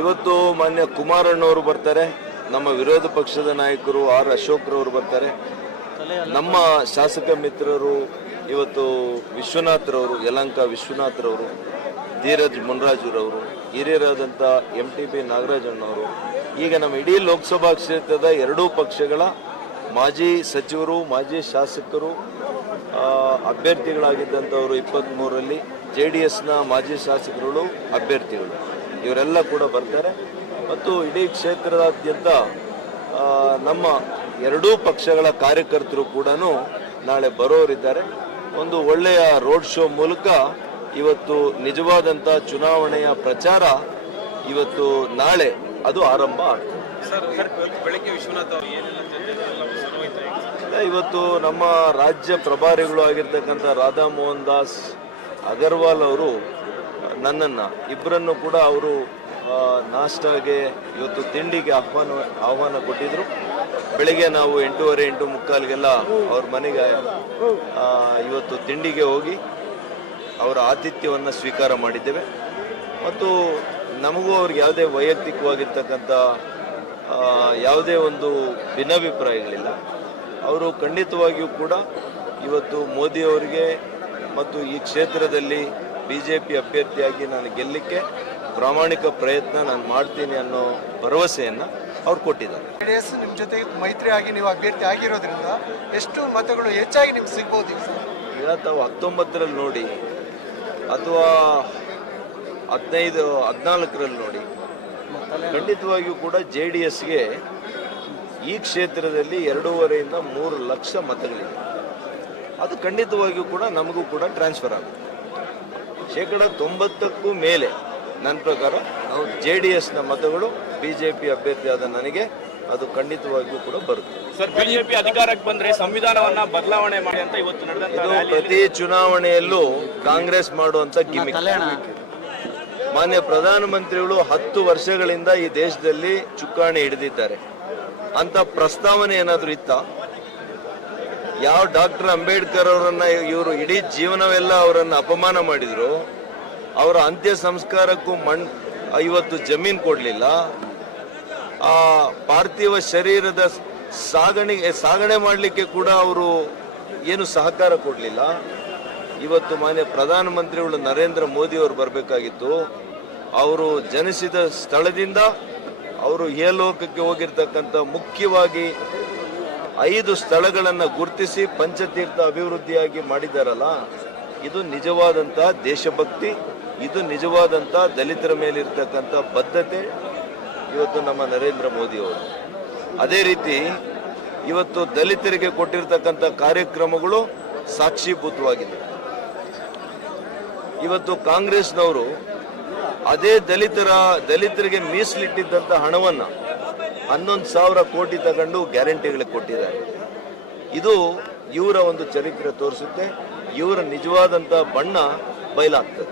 ಇವತ್ತು ಮಾನ್ಯ ಕುಮಾರಣ್ಣವರು ಬರ್ತಾರೆ, ನಮ್ಮ ವಿರೋಧ ಪಕ್ಷದ ನಾಯಕರು ಆರ್ ಅಶೋಕ್ರವರು ಬರ್ತಾರೆ, ನಮ್ಮ ಶಾಸಕ ಮಿತ್ರರು ಇವತ್ತು ವಿಶ್ವನಾಥ್ರವರು, ಯಲಹಂಕ ವಿಶ್ವನಾಥ್ರವರು, ಧೀರಜ್ ಮುನ್ರಾಜುರವರು, ಹಿರಿಯರಾದಂಥ MTB ನಾಗರಾಜಣ್ಣವರು, ಈಗ ನಮ್ಮ ಇಡೀ ಲೋಕಸಭಾ ಕ್ಷೇತ್ರದ ಎರಡೂ ಪಕ್ಷಗಳ ಮಾಜಿ ಸಚಿವರು, ಮಾಜಿ ಶಾಸಕರು, ಅಭ್ಯರ್ಥಿಗಳಾಗಿದ್ದಂಥವರು 23ರಲ್ಲಿ, JDSನ ಮಾಜಿ ಶಾಸಕರುಗಳು ಅಭ್ಯರ್ಥಿಗಳು, ಇವರೆಲ್ಲ ಕೂಡ ಬರ್ತಾರೆ. ಮತ್ತು ಇಡೀ ಕ್ಷೇತ್ರದಾದ್ಯಂತ ನಮ್ಮ ಎರಡೂ ಪಕ್ಷಗಳ ಕಾರ್ಯಕರ್ತರು ಕೂಡ ನಾಳೆ ಬರೋರಿದ್ದಾರೆ. ಒಂದು ಒಳ್ಳೆಯ ರೋಡ್ ಶೋ ಮೂಲಕ ಇವತ್ತು ನಿಜವಾದಂಥ ಚುನಾವಣೆಯ ಪ್ರಚಾರ ಇವತ್ತು ನಾಳೆ ಅದು ಆರಂಭ ಆಗ್ತದೆ. ಇವತ್ತು ನಮ್ಮ ರಾಜ್ಯ ಪ್ರಭಾರಿಗಳು ಆಗಿರ್ತಕ್ಕಂಥ ರಾಧಾ ಮೋಹನ್ ದಾಸ್ ಅಗರ್ವಾಲ್ ಅವರು ನನ್ನನ್ನು ಇಬ್ಬರನ್ನು ಕೂಡ ಅವರು ನಾಷ್ಟಾಗೆ ಇವತ್ತು ತಿಂಡಿಗೆ ಆಹ್ವಾನ ಕೊಟ್ಟಿದ್ರು. ಬೆಳಿಗ್ಗೆ ನಾವು 8:30 8:45ಗೆಲ್ಲ ಅವ್ರ ಮನೆಗೆ ಇವತ್ತು ತಿಂಡಿಗೆ ಹೋಗಿ ಅವರ ಆತಿಥ್ಯವನ್ನು ಸ್ವೀಕಾರ ಮಾಡಿದ್ದೇವೆ. ಮತ್ತು ನಮಗೂ ಅವ್ರಿಗೆ ಯಾವುದೇ ವೈಯಕ್ತಿಕವಾಗಿರ್ತಕ್ಕಂಥ ಯಾವುದೇ ಒಂದು ಭಿನ್ನಾಭಿಪ್ರಾಯಗಳಿಲ್ಲ. ಅವರು ಖಂಡಿತವಾಗಿಯೂ ಕೂಡ ಇವತ್ತು ಮೋದಿಯವರಿಗೆ ಮತ್ತು ಈ ಕ್ಷೇತ್ರದಲ್ಲಿ BJP ಅಭ್ಯರ್ಥಿಯಾಗಿ ನಾನು ಗೆಲ್ಲಲಿಕ್ಕೆ ಪ್ರಾಮಾಣಿಕ ಪ್ರಯತ್ನ ನಾನು ಮಾಡ್ತೀನಿ ಅನ್ನೋ ಭರವಸೆಯನ್ನು ಅವ್ರು ಕೊಟ್ಟಿದ್ದಾರೆ. JDS ನಿಮ್ಮ ಜೊತೆ ಮೈತ್ರಿ ಆಗಿ ನೀವು ಅಭ್ಯರ್ಥಿ ಆಗಿರೋದ್ರಿಂದ ಎಷ್ಟು ಮತಗಳು ಹೆಚ್ಚಾಗಿ ನಿಮ್ಗೆ ಸಿಗ್ಬೋದು? ಈಗ ತಾವು 19ರಲ್ಲಿ ನೋಡಿ ಅಥವಾ 15-14ರಲ್ಲಿ ನೋಡಿ, ಖಂಡಿತವಾಗಿಯೂ ಕೂಡ JDSಗೆ ಈ ಕ್ಷೇತ್ರದಲ್ಲಿ 2.5 ಇಂದ 3 ಲಕ್ಷ ಮತಗಳಿವೆ. ಅದು ಖಂಡಿತವಾಗಿಯೂ ಕೂಡ ನಮಗೂ ಕೂಡ ಟ್ರಾನ್ಸ್ಫರ್ ಆಗುತ್ತೆ. 90%ಕ್ಕೂ ಮೇಲೆ ನನ್ನ ಪ್ರಕಾರ ನಾವು JDSನ ಮತಗಳು BJP ಅಭ್ಯರ್ಥಿಯಾದ ನನಗೆ ಅದು ಖಂಡಿತವಾಗಿಯೂ ಕೂಡ ಬರುತ್ತೆ. ಸರ್, BJP ಅಧಿಕಾರಕ್ಕೆ ಬಂದ್ರೆ ಸಂವಿಧಾನವನ್ನ ಬದಲಾವಣೆ ಮಾಡಿ ಅಂತ ಇವತ್ತು ಇದು ಪ್ರತಿ ಚುನಾವಣೆಯಲ್ಲೂ ಕಾಂಗ್ರೆಸ್ ಮಾಡುವಂತ ಗಿಮಿಕ್. ಮಾನ್ಯ ಪ್ರಧಾನಮಂತ್ರಿಗಳು 10 ವರ್ಷಗಳಿಂದ ಈ ದೇಶದಲ್ಲಿ ಚುಕ್ಕಾಣಿ ಹಿಡಿದಿದ್ದಾರೆ ಅಂತ ಪ್ರಸ್ತಾವನೆ ಏನಾದರೂ ಇತ್ತ? ಯಾವ ಡಾಕ್ಟರ್ ಅಂಬೇಡ್ಕರ್ ಅವರನ್ನ ಇವರು ಇಡೀ ಜೀವನವೆಲ್ಲ ಅವರನ್ನ ಅಪಮಾನ ಮಾಡಿದ್ರು, ಅವರ ಅಂತ್ಯ ಸಂಸ್ಕಾರಕ್ಕೂ ಇವತ್ತು ಜಮೀನು ಕೊಡಲಿಲ್ಲ, ಆ ಪಾರ್ಥಿವ ಶರೀರದ ಸಾಗಣೆ ಮಾಡಲಿಕ್ಕೆ ಕೂಡ ಅವರು ಏನು ಸಹಕಾರ ಕೊಡಲಿಲ್ಲ. ಇವತ್ತು ಮಾನ್ಯ ಪ್ರಧಾನಮಂತ್ರಿಗಳು ನರೇಂದ್ರ ಮೋದಿ ಅವರು ಬರಬೇಕಾಗಿತ್ತು. ಅವರು ಜನಿಸಿದ ಸ್ಥಳದಿಂದ ಅವರು ಏಲೋಕಕ್ಕೆ ಹೋಗಿರ್ತಕ್ಕಂಥ ಮುಖ್ಯವಾಗಿ 5 ಸ್ಥಳಗಳನ್ನು ಗುರುತಿಸಿ ಪಂಚತೀರ್ಥ ಅಭಿವೃದ್ಧಿಯಾಗಿ ಮಾಡಿದಾರಲ್ಲ, ಇದು ನಿಜವಾದಂಥ ದೇಶಭಕ್ತಿ, ಇದು ನಿಜವಾದಂಥ ದಲಿತರ ಮೇಲಿರ್ತಕ್ಕಂಥ ಬದ್ಧತೆ ಇವತ್ತು ನಮ್ಮ ನರೇಂದ್ರ ಮೋದಿ ಅವರು. ಅದೇ ರೀತಿ ಇವತ್ತು ದಲಿತರಿಗೆ ಕೊಟ್ಟಿರ್ತಕ್ಕಂಥ ಕಾರ್ಯಕ್ರಮಗಳು ಸಾಕ್ಷೀಭೂತವಾಗಿದೆ. ಇವತ್ತು ಕಾಂಗ್ರೆಸ್ನವರು ಅದೇ ದಲಿತರಿಗೆ ಮೀಸಲಿಟ್ಟಿದ್ದಂಥ ಹಣವನ್ನು 11,000 ಕೋಟಿ ತಗೊಂಡು ಗ್ಯಾರಂಟಿಗಳಿಗೆ ಕೊಟ್ಟಿದ್ದಾರೆ. ಇದು ಇವರ ಒಂದು ಚರಿತ್ರೆ ತೋರಿಸುತ್ತೆ, ಇವರ ನಿಜವಾದಂಥ ಬಣ್ಣ ಬಯಲಾಗ್ತದೆ.